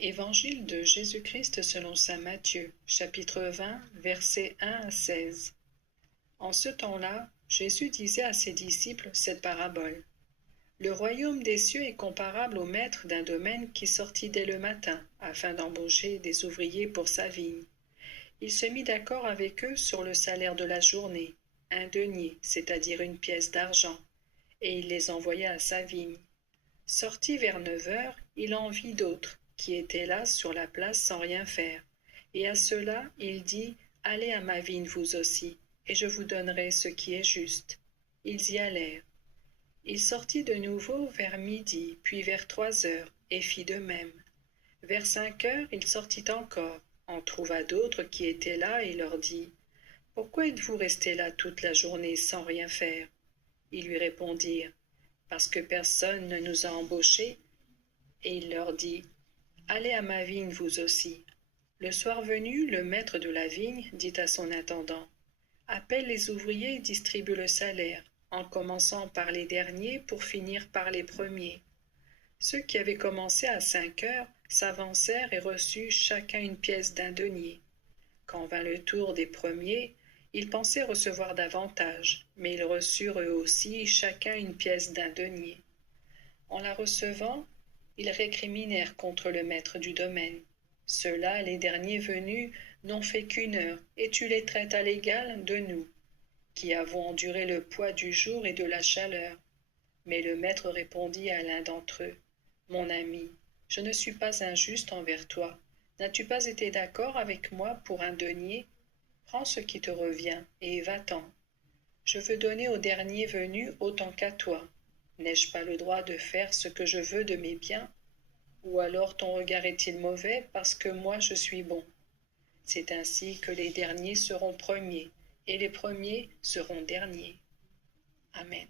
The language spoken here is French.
Évangile de Jésus-Christ selon saint Matthieu, chapitre 20, versets 1 à 16. En ce temps-là, Jésus disait à ses disciples cette parabole. Le royaume des cieux est comparable au maître d'un domaine qui sortit dès le matin, afin d'embaucher des ouvriers pour sa vigne. Il se mit d'accord avec eux sur le salaire de la journée, un denier, c'est-à-dire une pièce d'argent, et il les envoya à sa vigne. Sorti vers 9 heures, il en vit d'autres, qui étaient là sur la place sans rien faire. Et à ceux-là, il dit, allez à ma vigne vous aussi, et je vous donnerai ce qui est juste. Ils y allèrent. Il sortit de nouveau vers midi, puis vers 3 heures, et fit de même. Vers 5 heures, il sortit encore, en trouva d'autres qui étaient là, et leur dit, pourquoi êtes-vous restés là toute la journée sans rien faire? Ils lui répondirent, parce que personne ne nous a embauchés. Et il leur dit, allez à ma vigne vous aussi. Le soir venu, le maître de la vigne dit à son intendant, appelle les ouvriers et distribue le salaire, en commençant par les derniers pour finir par les premiers. Ceux qui avaient commencé à 5 heures s'avancèrent et reçurent chacun une pièce d'un denier. Quand vint le tour des premiers, ils pensaient recevoir davantage, mais ils reçurent eux aussi chacun une pièce d'un denier. En la recevant, ils récriminèrent contre le maître du domaine. Ceux-là, les derniers venus, n'ont fait qu'1 heure, et tu les traites à l'égal de nous, qui avons enduré le poids du jour et de la chaleur. Mais le maître répondit à l'un d'entre eux, mon ami, je ne suis pas injuste envers toi. N'as-tu pas été d'accord avec moi pour un denier? Prends ce qui te revient, et va-t'en. Je veux donner au dernier venu autant qu'à toi. N'ai-je pas le droit de faire ce que je veux de mes biens? Ou alors ton regard est-il mauvais parce que moi je suis bon? C'est ainsi que les derniers seront premiers, et les premiers seront derniers. Amen.